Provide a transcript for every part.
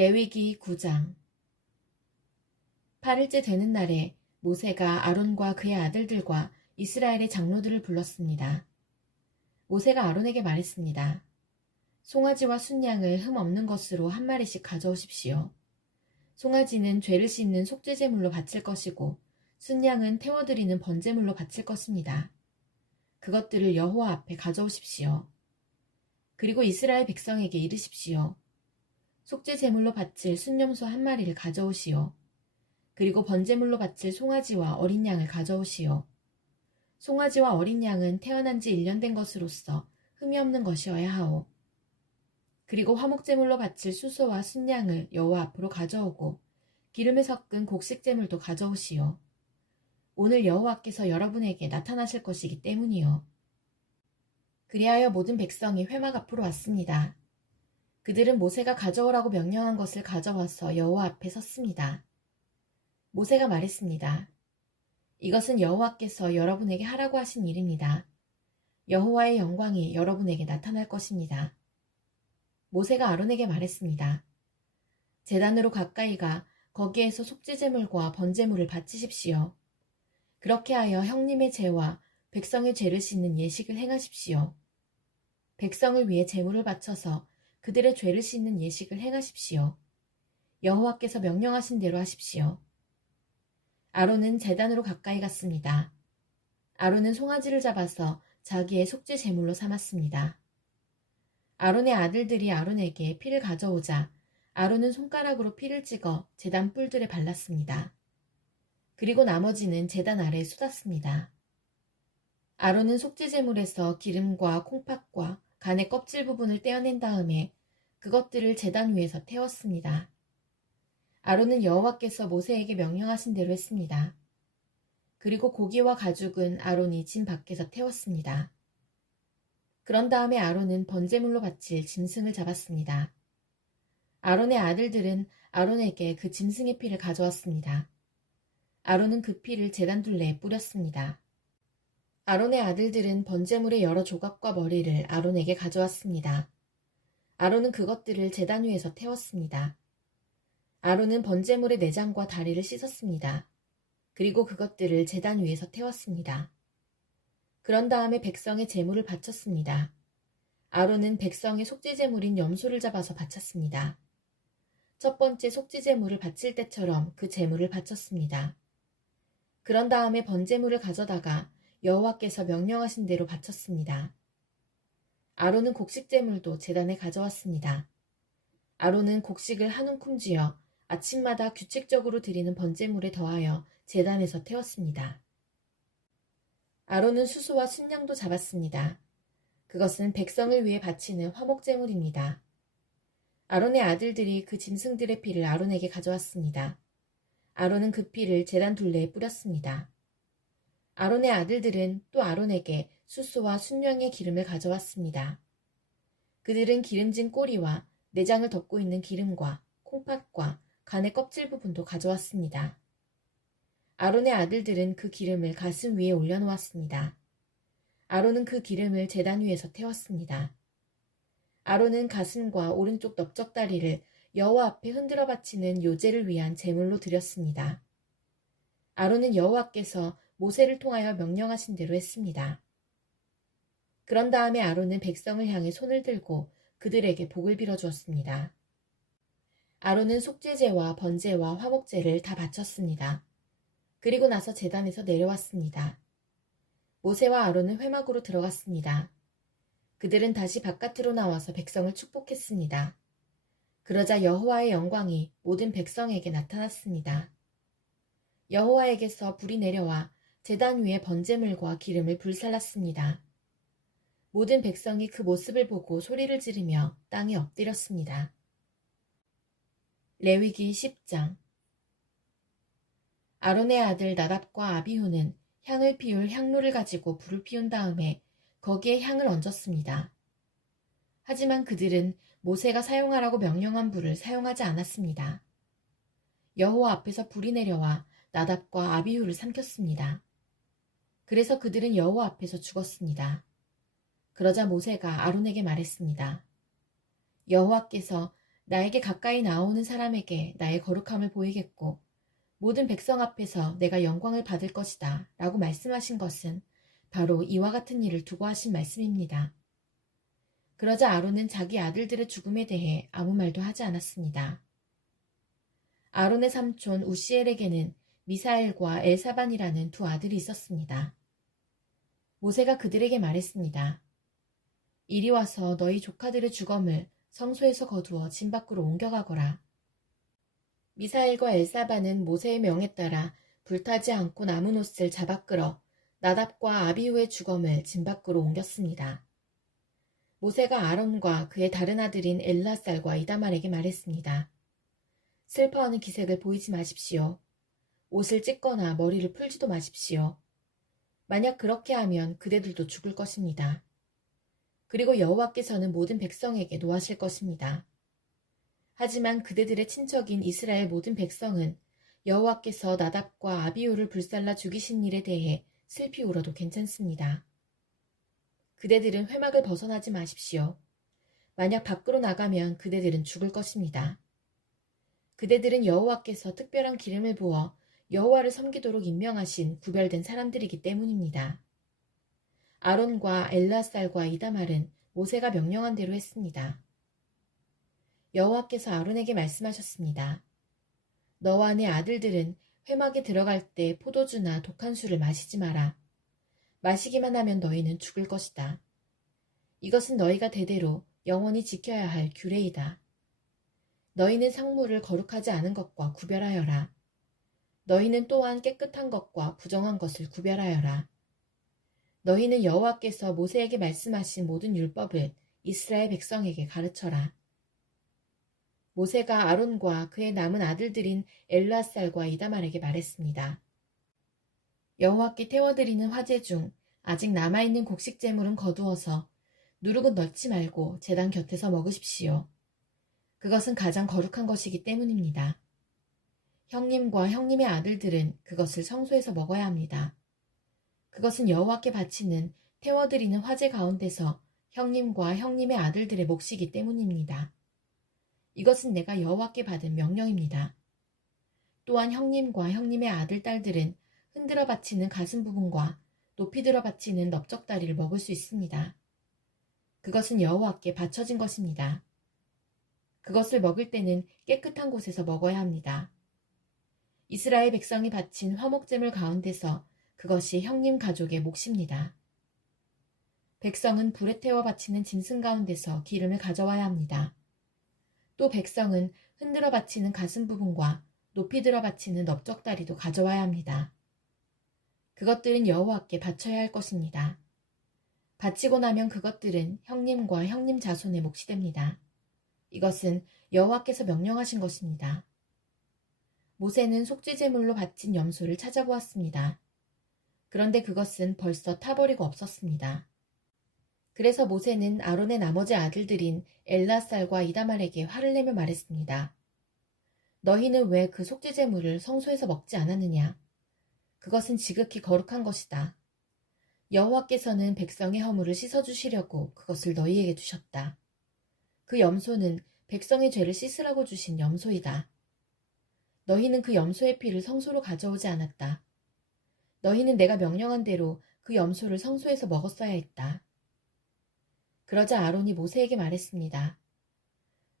레위기 9장. 8일째 되는 날에 모세가 아론과 그의 아들들과 이스라엘의 장로들을 불렀습니다. 모세가 아론에게 말했습니다. 송아지와 순양을 흠 없는 것으로 한 마리씩 가져오십시오. 송아지는 죄를 씻는 속죄제물로 바칠 것이고 순양은 태워드리는 번제물로 바칠 것입니다. 그것들을 여호와 앞에 가져오십시오. 그리고 이스라엘 백성에게 이르십시오. 속죄제물로 바칠 순염소 한 마리를 가져오시오. 그리고 번제물로 바칠 송아지와 어린 양을 가져오시오. 송아지와 어린 양은 태어난 지 1년 된 것으로서 흠이 없는 것이어야 하오. 그리고 화목제물로 바칠 수소와 순양을 여호와 앞으로 가져오고 기름에 섞은 곡식제물도 가져오시오. 오늘 여호와께서 여러분에게 나타나실 것이기 때문이요. 그리하여 모든 백성이 회막 앞으로 왔습니다. 그들은 모세가 가져오라고 명령한 것을 가져와서 여호와 앞에 섰습니다. 모세가 말했습니다. 이것은 여호와께서 여러분에게 하라고 하신 일입니다. 여호와의 영광이 여러분에게 나타날 것입니다. 모세가 아론에게 말했습니다. 제단으로 가까이 가 거기에서 속죄제물과 번제물을 바치십시오. 그렇게 하여 형님의 죄와 백성의 죄를 씻는 예식을 행하십시오. 백성을 위해 제물을 바쳐서 그들의 죄를 씻는 예식을 행하십시오. 여호와께서 명령하신 대로 하십시오. 아론은 제단으로 가까이 갔습니다. 아론은 송아지를 잡아서 자기의 속죄 제물로 삼았습니다. 아론의 아들들이 아론에게 피를 가져오자 아론은 손가락으로 피를 찍어 제단 뿔들에 발랐습니다. 그리고 나머지는 제단 아래에 쏟았습니다. 아론은 속죄 제물에서 기름과 콩팥과 간의 껍질 부분을 떼어낸 다음에 그것들을 제단 위에서 태웠습니다. 아론은 여호와께서 모세에게 명령하신 대로 했습니다. 그리고 고기와 가죽은 아론이 진 밖에서 태웠습니다. 그런 다음에 아론은 번제물로 바칠 짐승을 잡았습니다. 아론의 아들들은 아론에게 그 짐승의 피를 가져왔습니다. 아론은 그 피를 제단 둘레에 뿌렸습니다. 아론의 아들들은 번제물의 여러 조각과 머리를 아론에게 가져왔습니다. 아론은 그것들을 제단 위에서 태웠습니다. 아론은 번제물의 내장과 다리를 씻었습니다. 그리고 그것들을 제단 위에서 태웠습니다. 그런 다음에 백성의 제물을 바쳤습니다. 아론은 백성의 속죄제물인 염소를 잡아서 바쳤습니다. 첫 번째 속죄제물을 바칠 때처럼 그 제물을 바쳤습니다. 그런 다음에 번제물을 가져다가 여호와께서 명령하신 대로 바쳤습니다. 아론은 곡식제물도 제단에 가져왔습니다. 아론은 곡식을 한 움큼 쥐어 아침마다 규칙적으로 드리는 번제물에 더하여 제단에서 태웠습니다. 아론은 수소와 순양도 잡았습니다. 그것은 백성을 위해 바치는 화목제물입니다. 아론의 아들들이 그 짐승들의 피를 아론에게 가져왔습니다. 아론은 그 피를 제단 둘레에 뿌렸습니다. 아론의 아들들은 또 아론에게 수소와 순양의 기름을 가져왔습니다. 그들은 기름진 꼬리와 내장을 덮고 있는 기름과 콩팥과 간의 껍질 부분도 가져왔습니다. 아론의 아들들은 그 기름을 가슴 위에 올려놓았습니다. 아론은 그 기름을 제단 위에서 태웠습니다. 아론은 가슴과 오른쪽 넓적다리를 여호와 앞에 흔들어 바치는 요제를 위한 제물로 드렸습니다. 아론은 여호와께서 모세를 통하여 명령하신 대로 했습니다. 그런 다음에 아론은 백성을 향해 손을 들고 그들에게 복을 빌어주었습니다. 아론은 속죄제와 번제와 화목제를 다 바쳤습니다. 그리고 나서 제단에서 내려왔습니다. 모세와 아론은 회막으로 들어갔습니다. 그들은 다시 바깥으로 나와서 백성을 축복했습니다. 그러자 여호와의 영광이 모든 백성에게 나타났습니다. 여호와에게서 불이 내려와 제단 위에 번제물과 기름을 불살랐습니다. 모든 백성이 그 모습을 보고 소리를 지르며 땅에 엎드렸습니다. 레위기 10장. 아론의 아들 나답과 아비후는 향을 피울 향로를 가지고 불을 피운 다음에 거기에 향을 얹었습니다. 하지만 그들은 모세가 사용하라고 명령한 불을 사용하지 않았습니다. 여호와 앞에서 불이 내려와 나답과 아비후를 삼켰습니다. 그래서 그들은 여호와 앞에서 죽었습니다. 그러자 모세가 아론에게 말했습니다. 여호와께서 나에게 가까이 나오는 사람에게 나의 거룩함을 보이겠고 모든 백성 앞에서 내가 영광을 받을 것이다 라고 말씀하신 것은 바로 이와 같은 일을 두고 하신 말씀입니다. 그러자 아론은 자기 아들들의 죽음에 대해 아무 말도 하지 않았습니다. 아론의 삼촌 우시엘에게는 미사엘과 엘사반이라는 두 아들이 있었습니다. 모세가 그들에게 말했습니다. 이리 와서 너희 조카들의 주검을 성소에서 거두어 진 밖으로 옮겨가거라. 미사엘과 엘사반은 모세의 명에 따라 불타지 않고 남은 옷을 잡아 끌어 나답과 아비후의 주검을 진 밖으로 옮겼습니다. 모세가 아론과 그의 다른 아들인 엘라살과 이다말에게 말했습니다. 슬퍼하는 기색을 보이지 마십시오. 옷을 찢거나 머리를 풀지도 마십시오. 만약 그렇게 하면 그대들도 죽을 것입니다. 그리고 여호와께서는 모든 백성에게 노하실 것입니다. 하지만 그대들의 친척인 이스라엘 모든 백성은 여호와께서 나답과 아비후를 불살라 죽이신 일에 대해 슬피 울어도 괜찮습니다. 그대들은 회막을 벗어나지 마십시오. 만약 밖으로 나가면 그대들은 죽을 것입니다. 그대들은 여호와께서 특별한 기름을 부어 여호와를 섬기도록 임명하신 구별된 사람들이기 때문입니다. 아론과 엘라살과 이다말은 모세가 명령한 대로 했습니다. 여호와께서 아론에게 말씀하셨습니다. 너와 네 아들들은 회막에 들어갈 때 포도주나 독한 술을 마시지 마라. 마시기만 하면 너희는 죽을 것이다. 이것은 너희가 대대로 영원히 지켜야 할 규례이다. 너희는 상물을 거룩하지 않은 것과 구별하여라. 너희는 또한 깨끗한 것과 부정한 것을 구별하여라. 너희는 여호와께서 모세에게 말씀하신 모든 율법을 이스라엘 백성에게 가르쳐라. 모세가 아론과 그의 남은 아들들인 엘라살과 이다말에게 말했습니다. 여호와께 태워드리는 화제 중 아직 남아있는 곡식 제물은 거두어서 누룩은 넣지 말고 제단 곁에서 먹으십시오. 그것은 가장 거룩한 것이기 때문입니다. 형님과 형님의 아들들은 그것을 성소에서 먹어야 합니다. 그것은 여호와께 바치는 태워드리는 화제 가운데서 형님과 형님의 아들들의 몫이기 때문입니다. 이것은 내가 여호와께 받은 명령입니다. 또한 형님과 형님의 아들, 딸들은 흔들어 바치는 가슴 부분과 높이 들어 바치는 넓적다리를 먹을 수 있습니다. 그것은 여호와께 바쳐진 것입니다. 그것을 먹을 때는 깨끗한 곳에서 먹어야 합니다. 이스라엘 백성이 바친 화목제물 가운데서 그것이 형님 가족의 몫입니다. 백성은 불에 태워 바치는 짐승 가운데서 기름을 가져와야 합니다. 또 백성은 흔들어 바치는 가슴 부분과 높이 들어 바치는 넓적다리도 가져와야 합니다. 그것들은 여호와께 바쳐야 할 것입니다. 바치고 나면 그것들은 형님과 형님 자손의 몫이 됩니다. 이것은 여호와께서 명령하신 것입니다. 모세는 속죄제물로 바친 염소를 찾아보았습니다. 그런데 그것은 벌써 타버리고 없었습니다. 그래서 모세는 아론의 나머지 아들들인 엘라살과 이다말에게 화를 내며 말했습니다. 너희는 왜 그 속죄제물을 성소에서 먹지 않았느냐? 그것은 지극히 거룩한 것이다. 여호와께서는 백성의 허물을 씻어주시려고 그것을 너희에게 주셨다. 그 염소는 백성의 죄를 씻으라고 주신 염소이다. 너희는 그 염소의 피를 성소로 가져오지 않았다. 너희는 내가 명령한 대로 그 염소를 성소에서 먹었어야 했다. 그러자 아론이 모세에게 말했습니다.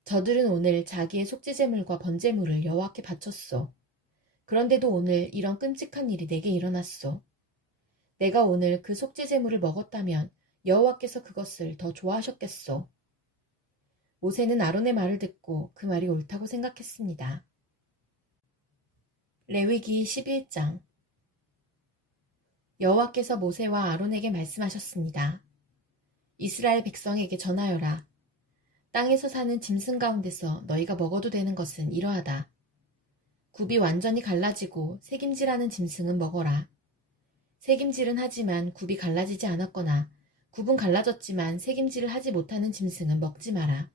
저들은 오늘 자기의 속죄제물과 번제물을 여호와께 바쳤소. 그런데도 오늘 이런 끔찍한 일이 내게 일어났소. 내가 오늘 그 속죄제물을 먹었다면 여호와께서 그것을 더 좋아하셨겠소. 모세는 아론의 말을 듣고 그 말이 옳다고 생각했습니다. 레위기 11장. 여호와께서 모세와 아론에게 말씀하셨습니다. 이스라엘 백성에게 전하여라. 땅에서 사는 짐승 가운데서 너희가 먹어도 되는 것은 이러하다. 굽이 완전히 갈라지고 새김질하는 짐승은 먹어라. 새김질은 하지만 굽이 갈라지지 않았거나 굽은 갈라졌지만 새김질을 하지 못하는 짐승은 먹지 마라.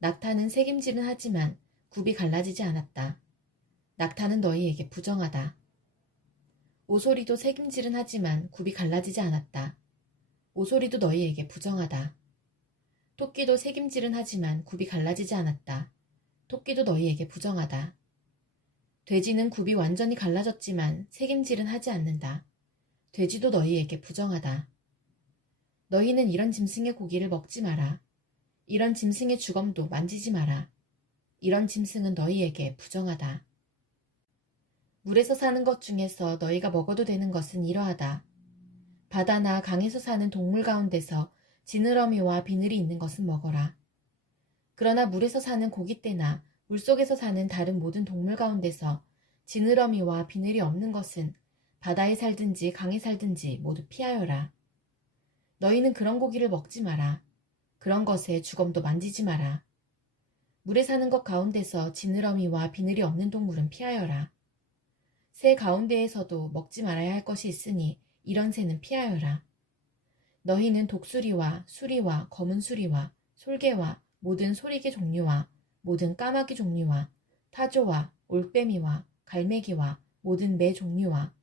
낙타는 새김질은 하지만 굽이 갈라지지 않았다. 낙타는 너희에게 부정하다. 오소리도 새김질은 하지만 굽이 갈라지지 않았다. 오소리도 너희에게 부정하다. 토끼도 새김질은 하지만 굽이 갈라지지 않았다. 토끼도 너희에게 부정하다. 돼지는 굽이 완전히 갈라졌지만 새김질은 하지 않는다. 돼지도 너희에게 부정하다. 너희는 이런 짐승의 고기를 먹지 마라. 이런 짐승의 주검도 만지지 마라. 이런 짐승은 너희에게 부정하다. 물에서 사는 것 중에서 너희가 먹어도 되는 것은 이러하다. 바다나 강에서 사는 동물 가운데서 지느러미와 비늘이 있는 것은 먹어라. 그러나 물에서 사는 고깃대나 물속에서 사는 다른 모든 동물 가운데서 지느러미와 비늘이 없는 것은 바다에 살든지 강에 살든지 모두 피하여라. 너희는 그런 고기를 먹지 마라. 그런 것에 주검도 만지지 마라. 물에 사는 것 가운데서 지느러미와 비늘이 없는 동물은 피하여라. 새 가운데에서도 먹지 말아야 할 것이 있으니 이런 새는 피하여라. 너희는 독수리와 수리와 검은 수리와 솔개와 모든 소리개 종류와 모든 까마귀 종류와 타조와 올빼미와 갈매기와 모든 매 종류와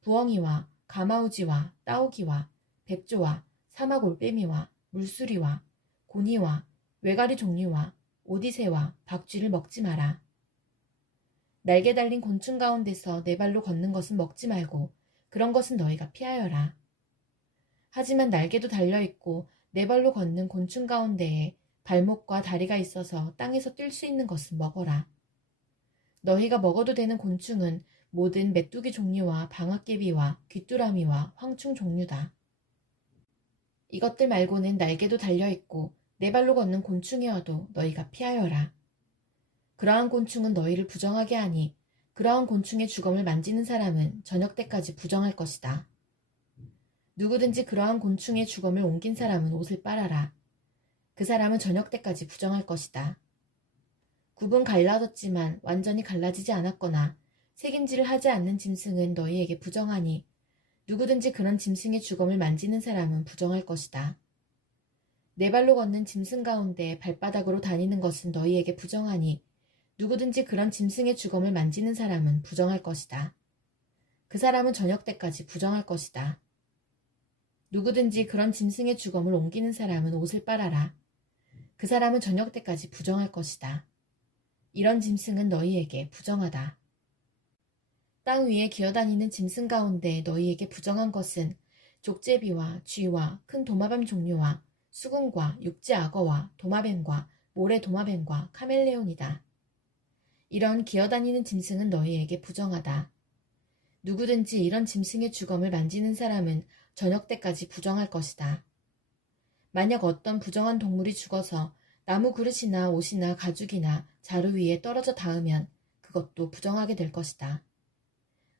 부엉이와 가마우지와 따오기와 백조와 사막 올빼미와 물수리와 고니와 외가리 종류와 오디새와 박쥐를 먹지 마라. 날개 달린 곤충 가운데서 네 발로 걷는 것은 먹지 말고 그런 것은 너희가 피하여라. 하지만 날개도 달려있고 네 발로 걷는 곤충 가운데에 발목과 다리가 있어서 땅에서 뛸 수 있는 것은 먹어라. 너희가 먹어도 되는 곤충은 모든 메뚜기 종류와 방앗개비와 귀뚜라미와 황충 종류다. 이것들 말고는 날개도 달려있고 네 발로 걷는 곤충이어도 너희가 피하여라. 그러한 곤충은 너희를 부정하게 하니 그러한 곤충의 주검을 만지는 사람은 저녁 때까지 부정할 것이다. 누구든지 그러한 곤충의 주검을 옮긴 사람은 옷을 빨아라. 그 사람은 저녁 때까지 부정할 것이다. 굽은 갈라졌지만 완전히 갈라지지 않았거나 새김질을 하지 않는 짐승은 너희에게 부정하니 누구든지 그런 짐승의 주검을 만지는 사람은 부정할 것이다. 네 발로 걷는 짐승 가운데 발바닥으로 다니는 것은 너희에게 부정하니 누구든지 그런 짐승의 주검을 만지는 사람은 부정할 것이다. 그 사람은 저녁 때까지 부정할 것이다. 누구든지 그런 짐승의 주검을 옮기는 사람은 옷을 빨아라. 그 사람은 저녁 때까지 부정할 것이다. 이런 짐승은 너희에게 부정하다. 땅 위에 기어다니는 짐승 가운데 너희에게 부정한 것은 족제비와 쥐와 큰 도마뱀 종류와 수궁과 육지악어와 도마뱀과 모래 도마뱀과 카멜레온이다. 이런 기어다니는 짐승은 너희에게 부정하다. 누구든지 이런 짐승의 주검을 만지는 사람은 저녁 때까지 부정할 것이다. 만약 어떤 부정한 동물이 죽어서 나무 그릇이나 옷이나 가죽이나 자루 위에 떨어져 닿으면 그것도 부정하게 될 것이다.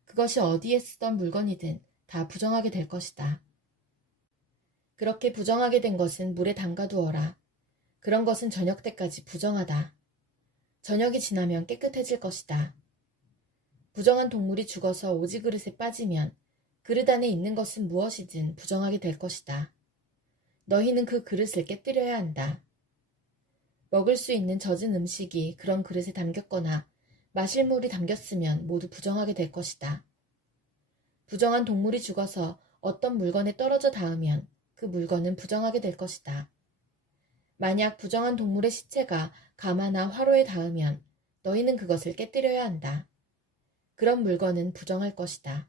그것이 어디에 쓰던 물건이든 다 부정하게 될 것이다. 그렇게 부정하게 된 것은 물에 담가두어라. 그런 것은 저녁 때까지 부정하다. 저녁이 지나면 깨끗해질 것이다. 부정한 동물이 죽어서 오지 그릇에 빠지면 그릇 안에 있는 것은 무엇이든 부정하게 될 것이다. 너희는 그 그릇을 깨뜨려야 한다. 먹을 수 있는 젖은 음식이 그런 그릇에 담겼거나 마실 물이 담겼으면 모두 부정하게 될 것이다. 부정한 동물이 죽어서 어떤 물건에 떨어져 닿으면 그 물건은 부정하게 될 것이다. 만약 부정한 동물의 시체가 가마나 화로에 닿으면 너희는 그것을 깨뜨려야 한다. 그런 물건은 부정할 것이다.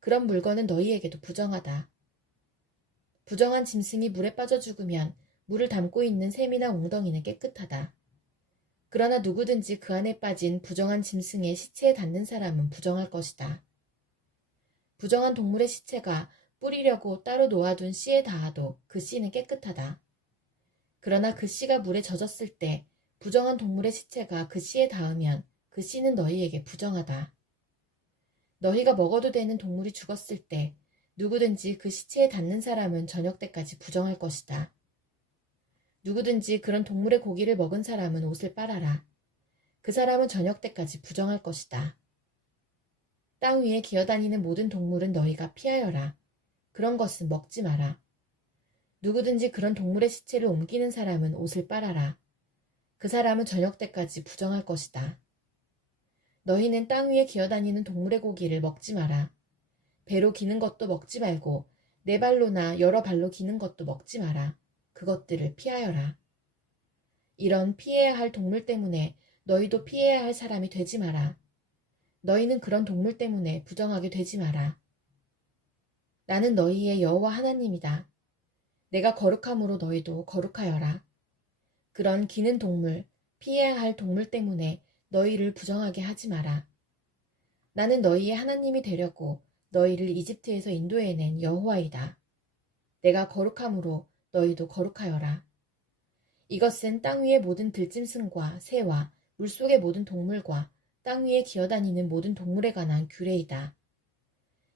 그런 물건은 너희에게도 부정하다. 부정한 짐승이 물에 빠져 죽으면 물을 담고 있는 샘이나 웅덩이는 깨끗하다. 그러나 누구든지 그 안에 빠진 부정한 짐승의 시체에 닿는 사람은 부정할 것이다. 부정한 동물의 시체가 뿌리려고 따로 놓아둔 씨에 닿아도 그 씨는 깨끗하다. 그러나 그 씨가 물에 젖었을 때 부정한 동물의 시체가 그 씨에 닿으면 그 씨는 너희에게 부정하다. 너희가 먹어도 되는 동물이 죽었을 때 누구든지 그 시체에 닿는 사람은 저녁 때까지 부정할 것이다. 누구든지 그런 동물의 고기를 먹은 사람은 옷을 빨아라. 그 사람은 저녁 때까지 부정할 것이다. 땅 위에 기어다니는 모든 동물은 너희가 피하여라. 그런 것은 먹지 마라. 누구든지 그런 동물의 시체를 옮기는 사람은 옷을 빨아라. 그 사람은 저녁 때까지 부정할 것이다. 너희는 땅 위에 기어다니는 동물의 고기를 먹지 마라. 배로 기는 것도 먹지 말고 네 발로나 여러 발로 기는 것도 먹지 마라. 그것들을 피하여라. 이런 피해야 할 동물 때문에 너희도 피해야 할 사람이 되지 마라. 너희는 그런 동물 때문에 부정하게 되지 마라. 나는 너희의 여호와 하나님이다. 내가 거룩함으로 너희도 거룩하여라. 그런 기는 동물, 피해야 할 동물 때문에 너희를 부정하게 하지 마라. 나는 너희의 하나님이 되려고 너희를 이집트에서 인도해낸 여호와이다. 내가 거룩함으로 너희도 거룩하여라. 이것은 땅 위의 모든 들짐승과 새와 물속의 모든 동물과 땅 위에 기어다니는 모든 동물에 관한 규례이다.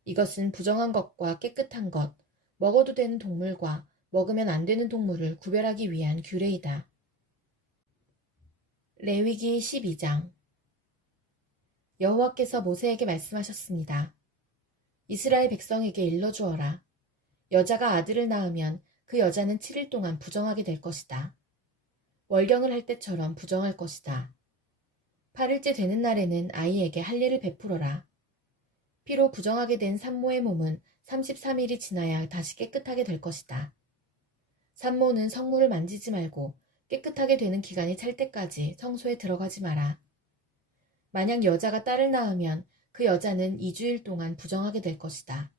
이것은 부정한 것과 깨끗한 것, 먹어도 되는 동물과 먹으면 안 되는 동물을 구별하기 위한 규례이다. 레위기 12장. 여호와께서 모세에게 말씀하셨습니다. 이스라엘 백성에게 일러주어라. 여자가 아들을 낳으면 그 여자는 7일 동안 부정하게 될 것이다. 월경을 할 때처럼 부정할 것이다. 8일째 되는 날에는 아이에게 할례를 베풀어라. 피로 부정하게 된 산모의 몸은 33일이 지나야 다시 깨끗하게 될 것이다. 산모는 성물을 만지지 말고 깨끗하게 되는 기간이 찰 때까지 성소에 들어가지 마라. 만약 여자가 딸을 낳으면 그 여자는 2주일 동안 부정하게 될 것이다.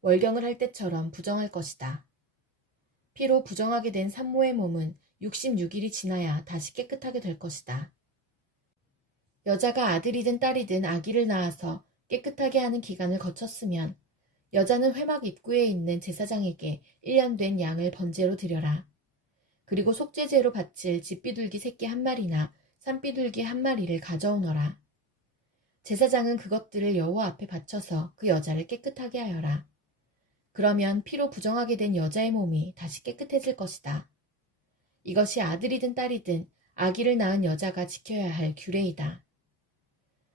월경을 할 때처럼 부정할 것이다. 피로 부정하게 된 산모의 몸은 66일이 지나야 다시 깨끗하게 될 것이다. 여자가 아들이든 딸이든 아기를 낳아서 깨끗하게 하는 기간을 거쳤으면 여자는 회막 입구에 있는 제사장에게 1년 된 양을 번제로 드려라. 그리고 속죄제로 바칠 집비둘기 새끼 한 마리나 산비둘기 한 마리를 가져오너라. 제사장은 그것들을 여호와 앞에 바쳐서 그 여자를 깨끗하게 하여라. 그러면 피로 부정하게 된 여자의 몸이 다시 깨끗해질 것이다. 이것이 아들이든 딸이든 아기를 낳은 여자가 지켜야 할 규례이다.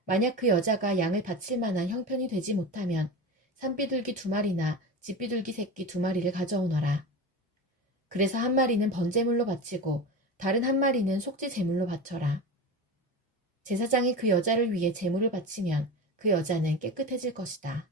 만약 그 여자가 양을 바칠 만한 형편이 되지 못하면 산비둘기 2마리나 집비둘기 새끼 2마리를 가져오너라. 그래서 한 마리는 번제물로 바치고 다른 한 마리는 속죄 제물로 바쳐라. 제사장이 그 여자를 위해 제물을 바치면 그 여자는 깨끗해질 것이다.